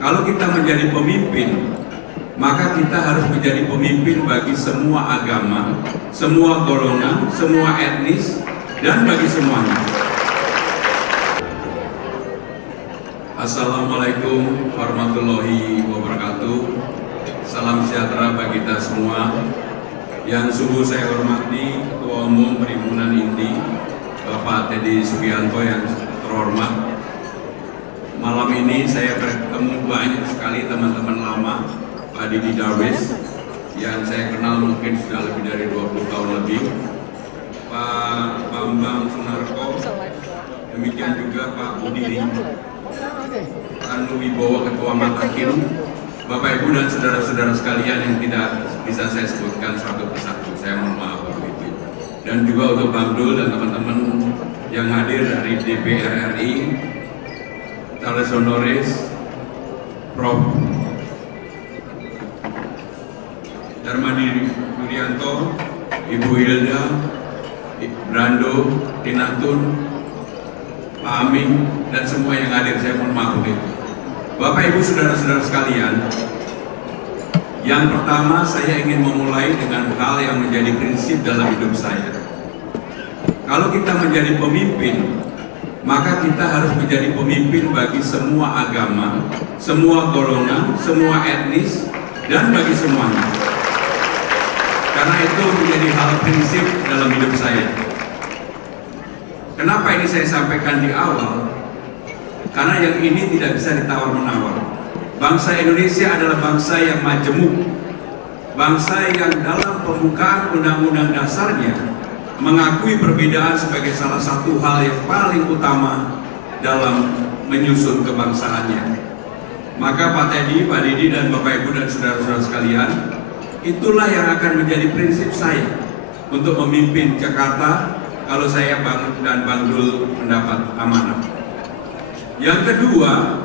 Kalau kita menjadi pemimpin, maka kita harus menjadi pemimpin bagi semua agama, semua golongan, semua etnis, dan bagi semuanya. Assalamualaikum warahmatullahi wabarakatuh. Salam sejahtera bagi kita semua. Yang sungguh saya hormati Ketua Umum Perhimpunan Inti, Bapak Teddy Sugianto yang terhormat. Malam ini saya bertemu banyak sekali teman-teman lama, Pak Didi Darwis, yang saya kenal mungkin sudah lebih dari 20 tahun lebih, Pak Bambang Sunarko, demikian juga Pak Budi Anu Wibowo, Ketua Matakin, Bapak Ibu dan saudara-saudara sekalian yang tidak bisa saya sebutkan satu persatu, saya mohon maaf untuk itu. Dan juga untuk Bang Dul dan teman-teman yang hadir dari DPR RI, Charles Honoris, Prof. Darmadi Durianto, Ibu Hilda, Brando, Tinatun, Pak Amin, dan semua yang hadir, saya mohon maaf itu. Bapak Ibu saudara-saudara sekalian, yang pertama saya ingin memulai dengan hal yang menjadi prinsip dalam hidup saya. Kalau kita menjadi pemimpin, maka kita harus menjadi pemimpin bagi semua agama, semua golongan, semua etnis, dan bagi semuanya. Karena itu menjadi hal prinsip dalam hidup saya. Kenapa ini saya sampaikan di awal? Karena yang ini tidak bisa ditawar-menawar. Bangsa Indonesia adalah bangsa yang majemuk, bangsa yang dalam pembukaan undang-undang dasarnya mengakui perbedaan sebagai salah satu hal yang paling utama dalam menyusun kebangsaannya. Maka Pak Teddy, Pak Didi, dan Bapak Ibu dan saudara-saudara sekalian, itulah yang akan menjadi prinsip saya untuk memimpin Jakarta kalau saya dan Bang Dul mendapat amanah. Yang kedua,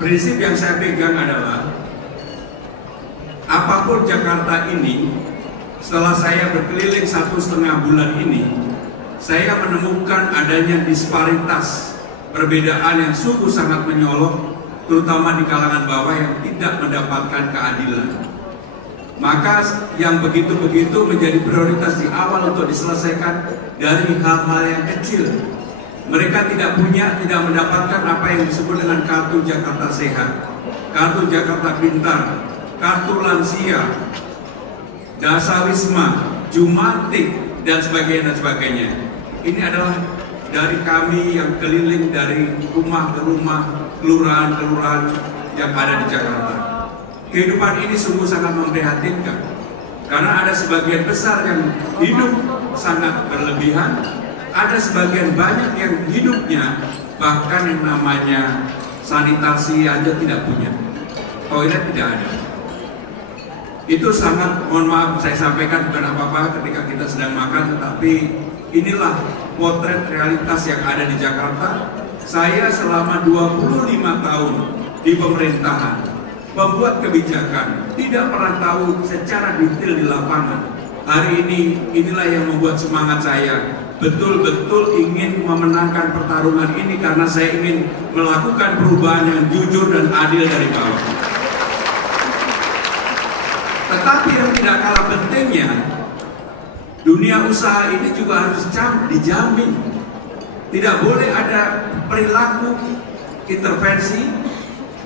prinsip yang saya pegang adalah apapun Jakarta ini, setelah saya berkeliling 1,5 bulan ini, saya menemukan adanya disparitas, perbedaan yang sungguh sangat menyolok, terutama di kalangan bawah yang tidak mendapatkan keadilan. Maka yang begitu-begitu menjadi prioritas di awal untuk diselesaikan dari hal-hal yang kecil. Mereka tidak mendapatkan apa yang disebut dengan kartu Jakarta Sehat, kartu Jakarta Pintar, kartu lansia, Dasawisma, Jumantik, dan sebagainya. Ini adalah dari kami yang keliling dari rumah ke rumah, kelurahan-kelurahan yang ada di Jakarta. Kehidupan ini sungguh sangat memprihatinkan, karena ada sebagian besar yang hidup sangat berlebihan, ada sebagian banyak yang hidupnya bahkan yang namanya sanitasi aja tidak punya, toilet tidak ada. Itu sangat, mohon maaf saya sampaikan bukan apa-apa ketika kita sedang makan, tetapi inilah potret realitas yang ada di Jakarta. Saya selama 25 tahun di pemerintahan, membuat kebijakan, tidak pernah tahu secara detail di lapangan. Hari ini, inilah yang membuat semangat saya, betul-betul ingin memenangkan pertarungan ini karena saya ingin melakukan perubahan yang jujur dan adil dari bawah. Tetapi yang tidak kalah pentingnya, dunia usaha ini juga harus dijamin. Tidak boleh ada perilaku intervensi,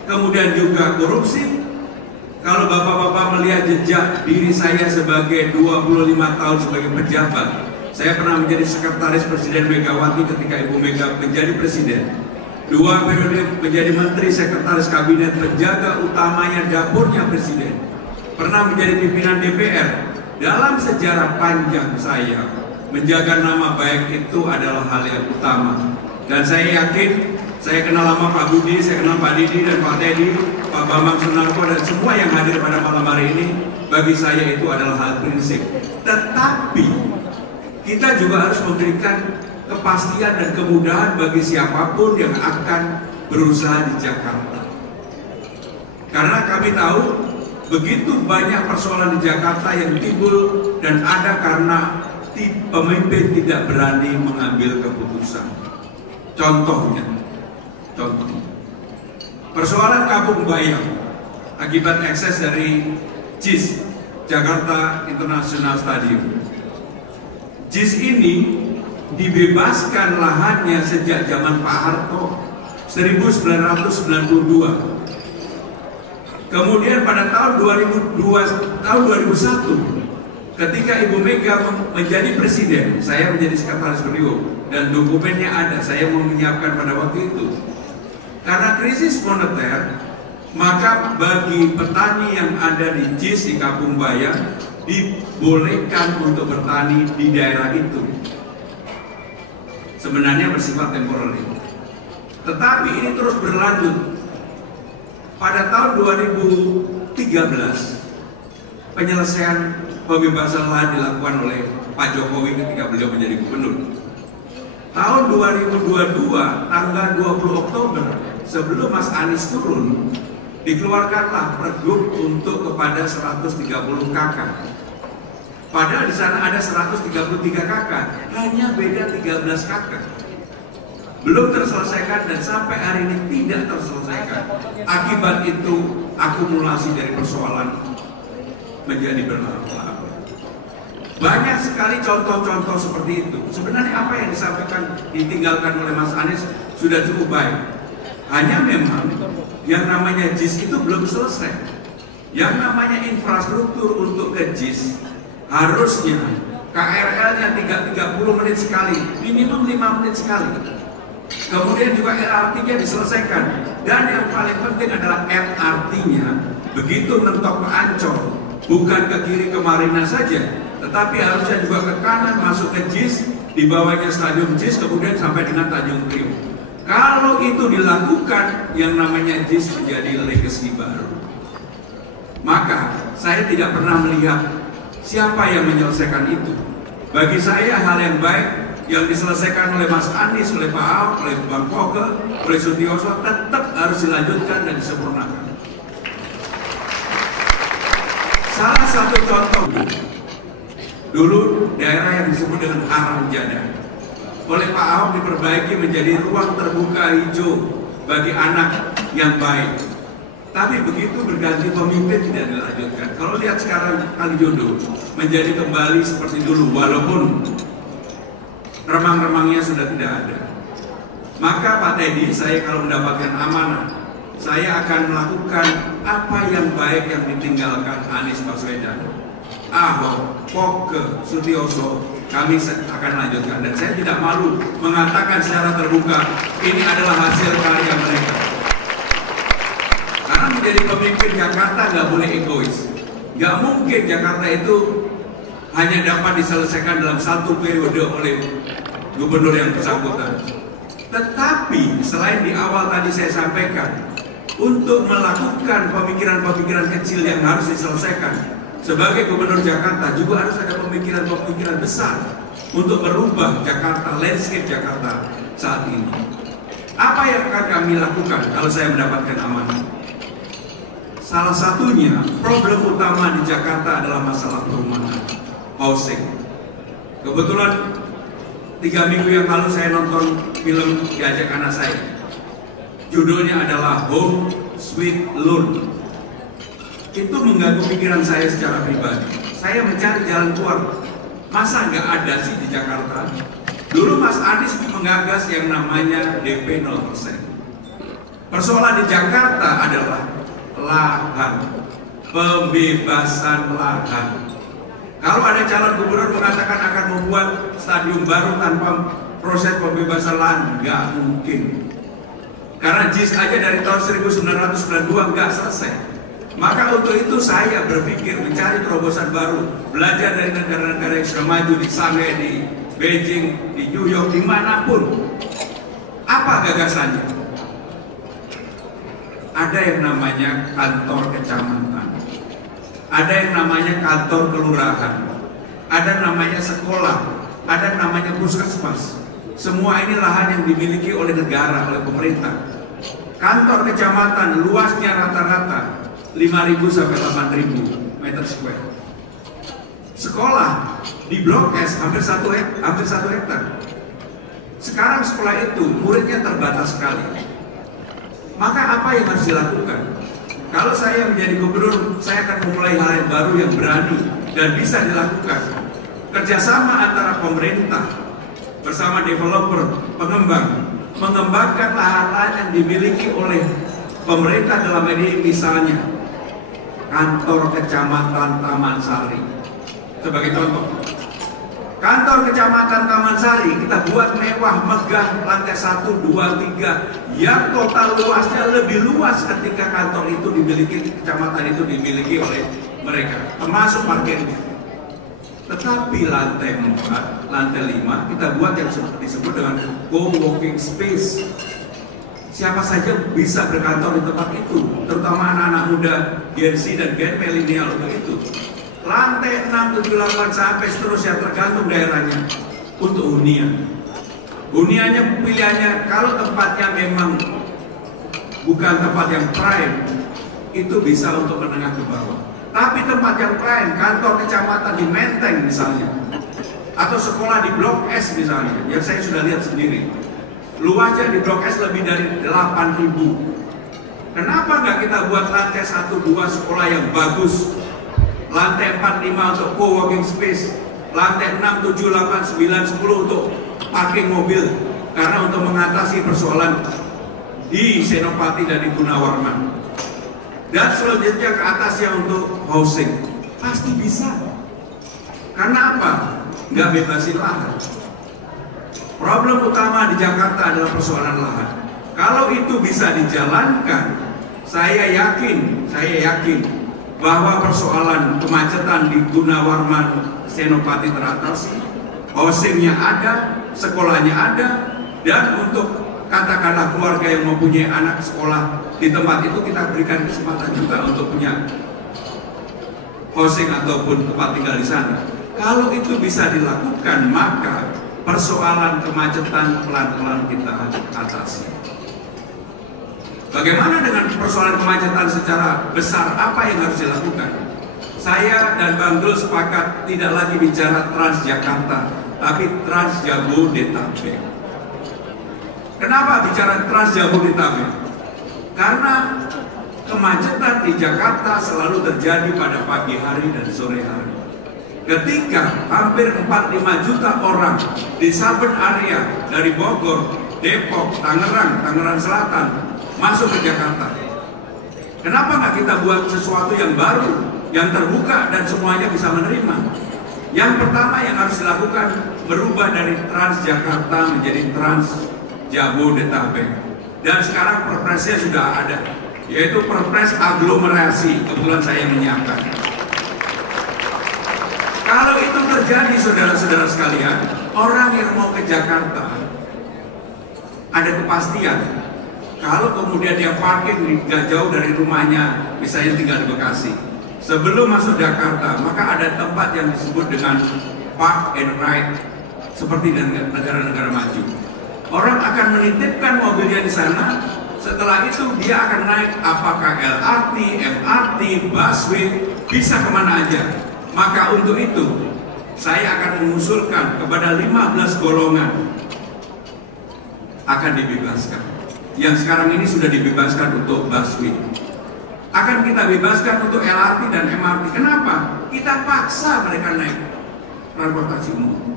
kemudian juga korupsi. Kalau bapak-bapak melihat jejak diri saya sebagai 25 tahun sebagai pejabat, saya pernah menjadi sekretaris Presiden Megawati ketika Ibu Mega menjadi presiden. 2 periode menjadi menteri sekretaris kabinet, penjaga utamanya dapurnya presiden. Pernah menjadi pimpinan DPR. Dalam sejarah panjang saya, menjaga nama baik itu adalah hal yang utama. Dan saya yakin, saya kenal lama Pak Budi, saya kenal Pak Didi dan Pak Teddy, Pak Bambang Sunarko, dan semua yang hadir pada malam hari ini, bagi saya itu adalah hal prinsip. Tetapi kita juga harus memberikan kepastian dan kemudahan bagi siapapun yang akan berusaha di Jakarta. Karena kami tahu begitu banyak persoalan di Jakarta yang timbul dan ada karena pemimpin tidak berani mengambil keputusan. Contohnya, Persoalan Kampung Bayam akibat ekses dari JIS, Jakarta International Stadium. JIS ini dibebaskan lahannya sejak zaman Pak Harto 1992. Kemudian pada tahun 2001 ketika Ibu Mega menjadi presiden, saya menjadi sekretaris beliau dan dokumennya ada, saya mau menyiapkan pada waktu itu. Karena krisis moneter, maka bagi petani yang ada di JIS di Kampung Bayam dibolehkan untuk bertani di daerah itu. Sebenarnya bersifat temporary. Tetapi ini terus berlanjut. Pada tahun 2013 penyelesaian pembebasan lahan dilakukan oleh Pak Jokowi ketika beliau menjadi gubernur. Tahun 2022 tanggal 20 Oktober sebelum Mas Anies turun, dikeluarkanlah pergub untuk kepada 130 KK. Padahal di sana ada 133 KK, hanya beda 13 KK. Belum terselesaikan dan sampai hari ini tidak terselesaikan. Akibat itu akumulasi dari persoalan menjadi berlarut-larut. Banyak sekali contoh-contoh seperti itu. Sebenarnya apa yang disampaikan, ditinggalkan oleh Mas Anies sudah cukup baik. Hanya memang yang namanya JIS itu belum selesai. Yang namanya infrastruktur untuk ke JIS harusnya KRL-nya 30 menit sekali, minimum 5 menit sekali. Kemudian juga LRT-nya diselesaikan. Dan yang paling penting adalah MRT-nya begitu mentok ke Ancol, bukan ke kiri ke Marina saja, tetapi harusnya juga ke kanan masuk ke JIS, di bawahnya Stadion JIS, kemudian sampai dengan Tanjung Priok. Kalau itu dilakukan, yang namanya JIS menjadi legacy baru. Maka saya tidak pernah melihat siapa yang menyelesaikan itu. Bagi saya hal yang baik yang diselesaikan oleh Mas Anies, oleh Pak Ahok, oleh Bang Foke, oleh Sutioso tetap harus dilanjutkan dan disempurnakan. Salah satu contoh dulu daerah yang disebut dengan Haram Jada oleh Pak Ahok diperbaiki menjadi ruang terbuka hijau bagi anak yang baik. Tapi begitu berganti pemimpin tidak dilanjutkan. Kalau lihat sekarang Kalijodo menjadi kembali seperti dulu, walaupun remang-remangnya sudah tidak ada. Maka Pak Teddy, saya kalau mendapatkan amanah, saya akan melakukan apa yang baik yang ditinggalkan Anies Baswedan, Ahok, Foke, Sutioso, kami akan lanjutkan. Dan saya tidak malu mengatakan secara terbuka, ini adalah hasil karya mereka. Karena menjadi pemimpin Jakarta nggak boleh egois. Nggak mungkin Jakarta itu hanya dapat diselesaikan dalam satu periode oleh gubernur yang bersangkutan. Tetapi selain di awal tadi saya sampaikan, untuk melakukan pemikiran-pemikiran kecil yang harus diselesaikan, sebagai gubernur Jakarta juga harus ada pemikiran-pemikiran besar untuk merubah Jakarta, landscape Jakarta saat ini. Apa yang akan kami lakukan kalau saya mendapatkan amanah? Salah satunya, problem utama di Jakarta adalah masalah perumahan, housing. Kebetulan 3 minggu yang lalu saya nonton film diajak anak saya. Judulnya adalah Home Sweet Loan. Itu mengganggu pikiran saya secara pribadi. Saya mencari jalan keluar. Masa nggak ada sih di Jakarta? Dulu Mas Anies menggagas yang namanya DP 0%. Persoalan di Jakarta adalah lahan, pembebasan lahan. Kalau ada calon gubernur mengatakan akan membuat stadion baru tanpa proses pembebasan lahan, nggak mungkin. Karena JIS aja dari tahun 1992 nggak selesai. Maka untuk itu saya berpikir mencari terobosan baru, belajar dari negara-negara yang sudah maju, di Shanghai, di Beijing, di New York, dimanapun. Apa gagasannya? Ada yang namanya kantor kecamatan, ada yang namanya kantor kelurahan, ada namanya sekolah, ada namanya puskesmas. Semua ini lahan yang dimiliki oleh negara, oleh pemerintah. Kantor kecamatan luasnya rata-rata 5.000 sampai 8.000 meter square. Sekolah di Blok S hampir 1 hektar. Sekarang sekolah itu muridnya terbatas sekali. Maka apa yang harus dilakukan? Kalau saya menjadi gubernur, saya akan memulai hal yang baru yang berani dan bisa dilakukan. Kerjasama antara pemerintah bersama developer, pengembang, mengembangkan lahan-lahan yang dimiliki oleh pemerintah dalam ini, misalnya kantor kecamatan Taman Sari. Sebagai contoh, kantor kecamatan Taman Sari kita buat mewah, megah, lantai 1, 2, 3, yang total luasnya lebih luas ketika kantor itu dimiliki, kecamatan itu dimiliki oleh mereka, termasuk parkirnya. Tetapi lantai 4, lantai 5 kita buat yang disebut dengan co-working space. Siapa saja bisa berkantor di tempat itu, terutama anak-anak muda, Gen Z dan Gen milenial begitu. Lantai 6, 7, 8 sampai seterusnya tergantung daerahnya untuk hunian. Huniannya pilihannya kalau tempatnya memang bukan tempat yang prime, itu bisa untuk menengah ke bawah. Tapi tempat yang prime, kantor kecamatan di Menteng misalnya, atau sekolah di Blok S misalnya, yang saya sudah lihat sendiri, luasnya di Blok S lebih dari 8.000. Kenapa nggak kita buat lantai 1, 2 sekolah yang bagus, lantai 4, 5 untuk co-working space, lantai 6, 7, 8, 9, 10 untuk parking mobil, karena untuk mengatasi persoalan di Senopati dan di Gunawarman. Dan selanjutnya ke atasnya untuk housing, pasti bisa. Karena apa? Nggak bebasin lahan. Problem utama di Jakarta adalah persoalan lahan. Kalau itu bisa dijalankan, saya yakin bahwa persoalan kemacetan di Gunawarman, Senopati teratasi, housingnya ada, sekolahnya ada, dan untuk katakanlah keluarga yang mempunyai anak sekolah di tempat itu kita berikan kesempatan juga untuk punya housing ataupun tempat tinggal di sana. Kalau itu bisa dilakukan, maka persoalan kemacetan pelan-pelan kita atasi. Bagaimana dengan persoalan kemacetan secara besar? Apa yang harus dilakukan? Saya dan Bang Dul sepakat tidak lagi bicara Transjakarta, tapi Transjabodetabek. Kenapa bicara Transjabodetabek? Karena kemacetan di Jakarta selalu terjadi pada pagi hari dan sore hari. Ketika hampir 45 juta orang di suburban area dari Bogor, Depok, Tangerang Selatan masuk ke Jakarta. Kenapa nggak kita buat sesuatu yang baru, yang terbuka dan semuanya bisa menerima? Yang pertama yang harus dilakukan, berubah dari Transjakarta menjadi Transjabodetabek. Dan sekarang perpresnya sudah ada, yaitu perpres aglomerasi. Kebetulan saya menyiapkan. Kalau itu terjadi, saudara-saudara sekalian, orang yang mau ke Jakarta ada kepastian. Kalau kemudian dia parkir nggak jauh dari rumahnya, misalnya tinggal di Bekasi, sebelum masuk Jakarta, maka ada tempat yang disebut dengan park and ride, seperti di negara-negara maju. Orang akan menitipkan mobilnya di sana. Setelah itu dia akan naik apakah LRT, MRT, busway, bisa kemana aja. Maka untuk itu saya akan mengusulkan kepada 15 golongan akan dibebaskan. Yang sekarang ini sudah dibebaskan untuk busway. Akan kita bebaskan untuk LRT dan MRT. Kenapa? Kita paksa mereka naik transportasi umum.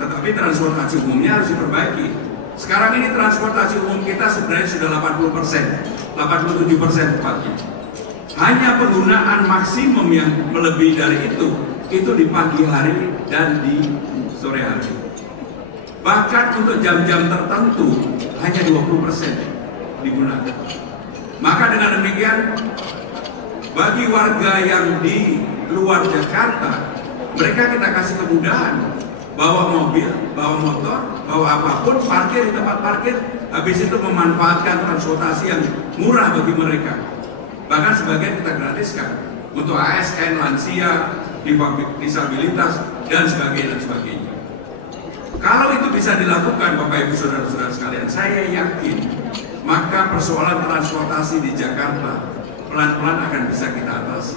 Tetapi transportasi umumnya harus diperbaiki. Sekarang ini transportasi umum kita sebenarnya sudah 80%, 87% tepatnya. Hanya penggunaan maksimum yang melebihi dari itu di pagi hari dan di sore hari. Bahkan untuk jam-jam tertentu hanya 20% digunakan. Maka dengan demikian, bagi warga yang di luar Jakarta, mereka kita kasih kemudahan. Bawa mobil, bawa motor, bawa apapun, parkir di tempat parkir, habis itu memanfaatkan transportasi yang murah bagi mereka. Bahkan sebagian kita gratiskan untuk ASN, lansia, disabilitas, dan sebagainya. Kalau itu bisa dilakukan, Bapak Ibu Saudara-saudara sekalian, saya yakin maka persoalan transportasi di Jakarta pelan-pelan akan bisa kita atasi.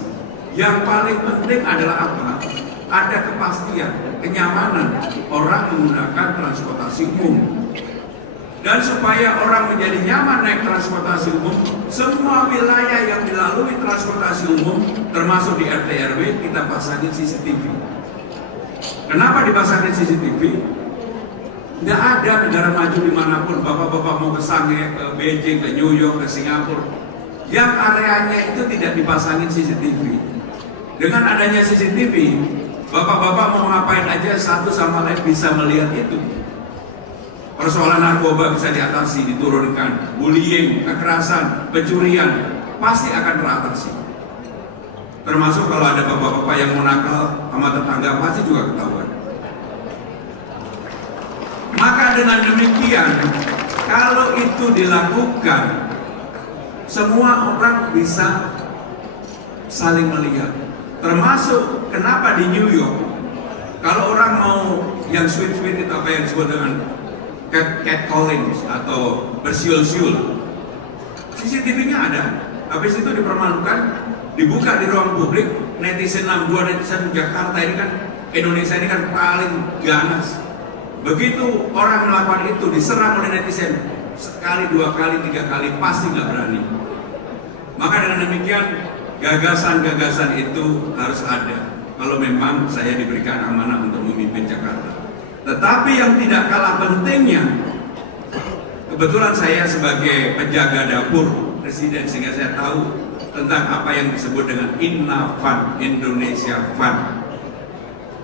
Yang paling penting adalah apa? Ada kepastian, kenyamanan orang menggunakan transportasi umum. Dan supaya orang menjadi nyaman naik transportasi umum, semua wilayah yang dilalui transportasi umum, termasuk di RT RW, kita pasangin CCTV. Kenapa dipasangin CCTV? Nggak ada negara maju dimanapun, bapak-bapak mau ke Shanghai, ke Beijing, ke New York, ke Singapura, yang areanya itu tidak dipasangin CCTV. Dengan adanya CCTV, bapak-bapak mau ngapain aja satu sama lain bisa melihat itu. Persoalan narkoba bisa diatasi, diturunkan, bullying, kekerasan, pencurian pasti akan teratasi. Termasuk kalau ada bapak-bapak yang mau nakal sama tetangga pasti juga ketahuan. Maka dengan demikian, kalau itu dilakukan, semua orang bisa saling melihat. Termasuk kenapa di New York, kalau orang mau yang sweet-sweet itu apa yang disebut dengan catcalling atau bersiul-siul, CCTV-nya ada. Habis itu dipermalukan, dibuka di ruang publik, netizen 62, netizen Jakarta ini kan, Indonesia ini kan paling ganas. Begitu orang melakukan itu, diserang oleh netizen, sekali, dua kali, tiga kali, pasti nggak berani. Maka dengan demikian, gagasan-gagasan itu harus ada. Kalau memang saya diberikan amanah untuk memimpin Jakarta. Tetapi yang tidak kalah pentingnya, kebetulan saya sebagai penjaga dapur Presiden, sehingga saya tahu tentang apa yang disebut dengan Inafan, Indonesia Fund.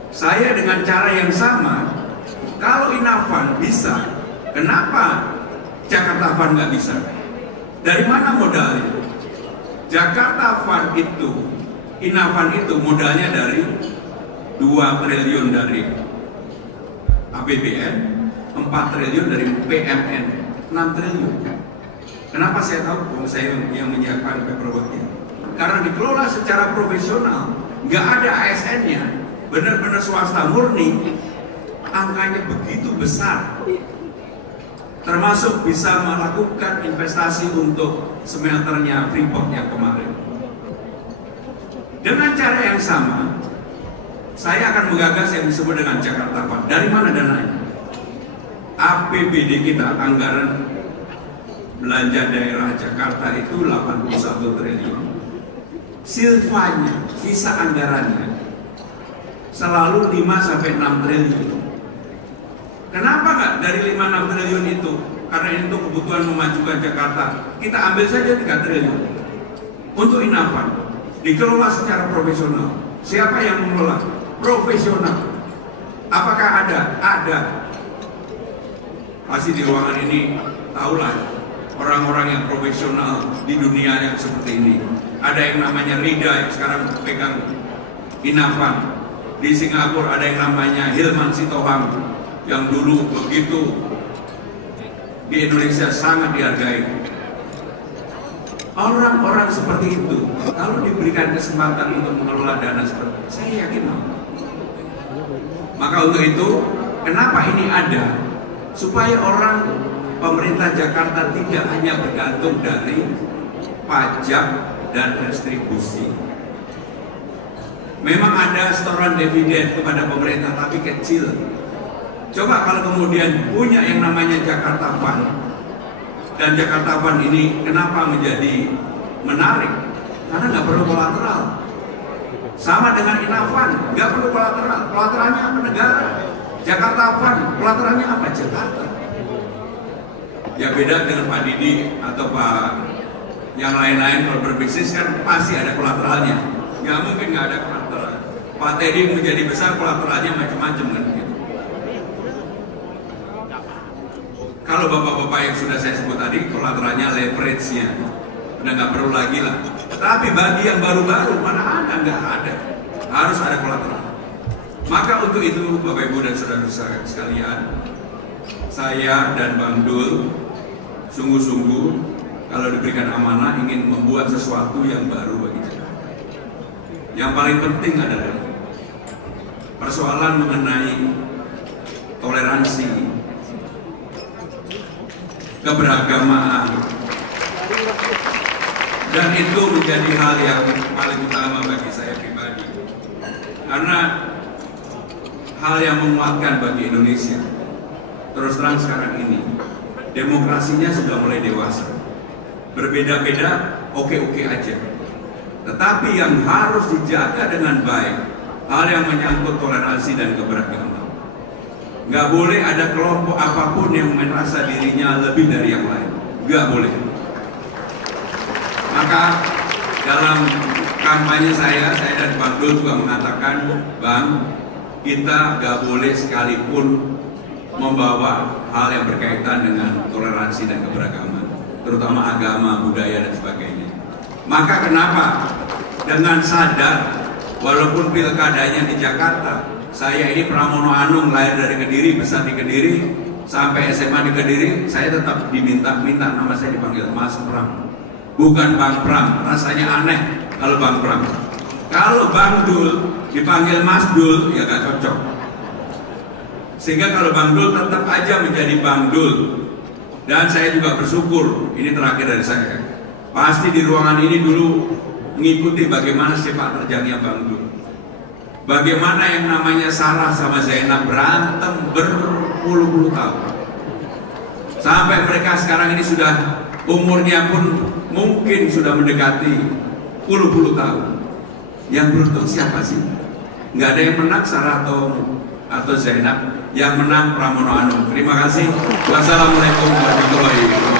Saya dengan cara yang sama, kalau Inafan bisa, kenapa Jakarta Fund nggak bisa? Dari mana modalnya? Jakarta Fund itu, Inafan itu modalnya dari 2 triliun dari APBN, 4 triliun dari PMN, 6 triliun. Kenapa saya tahu? Saya yang menyiapkan paperwork-nya. Karena dikelola secara profesional, nggak ada ASN-nya, benar-benar swasta murni, angkanya begitu besar. Termasuk bisa melakukan investasi untuk smelternya Freeport yang kemarin. Dengan cara yang sama, saya akan menggagas yang disebut dengan Jakarta Fund. Dari mana dananya? APBD kita, anggaran belanja daerah Jakarta itu 81 triliun. Silvanya, sisa anggarannya selalu 5-6 triliun. Kenapa nggak dari 5-6 triliun itu? Karena itu kebutuhan memajukan Jakarta. Kita ambil saja 3 triliun untuk Inafan, dikelola secara profesional. Siapa yang mengelola? Profesional. Apakah ada? Ada. Pasti di ruangan ini tahulah orang-orang yang profesional di dunia yang seperti ini. Ada yang namanya Rida yang sekarang pegang Inafan. Di Singapura ada yang namanya Hilman Sitohang yang dulu begitu di Indonesia sangat dihargai. Orang-orang seperti itu kalau diberikan kesempatan untuk mengelola dana seperti itu, saya yakin mampu. Maka untuk itu, kenapa ini ada? Supaya orang pemerintah Jakarta tidak hanya bergantung dari pajak dan restribusi. Memang ada setoran dividen kepada pemerintah, tapi kecil. Coba kalau kemudian punya yang namanya Jakarta Fund, dan Jakarta Fund ini kenapa menjadi menarik? Karena nggak perlu kolateral. Sama dengan Inafan, nggak perlu kolateral. Kolateralnya apa? Negara. Jakarta Fund, kolateralnya apa? Jakarta. Ya beda dengan Pak Didi atau Pak yang lain-lain kalau berbisnis kan pasti ada kolateralnya. Nggak mungkin nggak ada kolateral. Pak Teddy menjadi besar, kolateralnya macam-macam kan gitu. Kalau bapak-bapak yang sudah saya sebut tadi, kolateralnya leverage-nya udah nggak perlu lagi lah. Tapi bagi yang baru-baru, mana ada? Nggak ada. Harus ada kolateral. Maka untuk itu, Bapak Ibu dan saudara-saudara sekalian, saya dan Bang Dul sungguh-sungguh kalau diberikan amanah ingin membuat sesuatu yang baru bagi Jakarta. Yang paling penting adalah persoalan mengenai toleransi, keberagamaan, dan itu menjadi hal yang paling utama bagi saya pribadi. Karena hal yang menguatkan bagi Indonesia, terus terang sekarang ini, demokrasinya sudah mulai dewasa. Berbeda-beda, oke-oke aja. Tetapi yang harus dijaga dengan baik, hal yang menyangkut toleransi dan keberagaman. Nggak boleh ada kelompok apapun yang merasa dirinya lebih dari yang lain. Nggak boleh. Maka dalam kampanye saya dan Bang Dul juga mengatakan, Bang, kita nggak boleh sekalipun membawa hal yang berkaitan dengan toleransi dan keberagaman, terutama agama, budaya, dan sebagainya. Maka kenapa dengan sadar, walaupun pilkadanya di Jakarta, saya ini Pramono Anung, lahir dari Kediri, besar di Kediri, sampai SMA di Kediri, saya tetap diminta nama saya dipanggil Mas Pram, bukan Bang Pram. Rasanya aneh kalau Bang Pram. Kalau Bang Dul dipanggil Mas Dul, ya gak cocok. Sehingga kalau Bang Dul tetap aja menjadi Bang Dul. Dan saya juga bersyukur, ini terakhir dari saya, pasti di ruangan ini dulu mengikuti bagaimana sepak terjangnya Bang Dul. Bagaimana yang namanya Sarah sama Zainab berantem berpuluh-puluh tahun. Sampai mereka sekarang ini sudah umurnya pun mungkin sudah mendekati puluh-puluh tahun. Yang beruntung siapa sih? Nggak ada yang menang Sarah atau Zainab. Yang menang Pramono Anung. Terima kasih. Wassalamualaikum warahmatullahi wabarakatuh.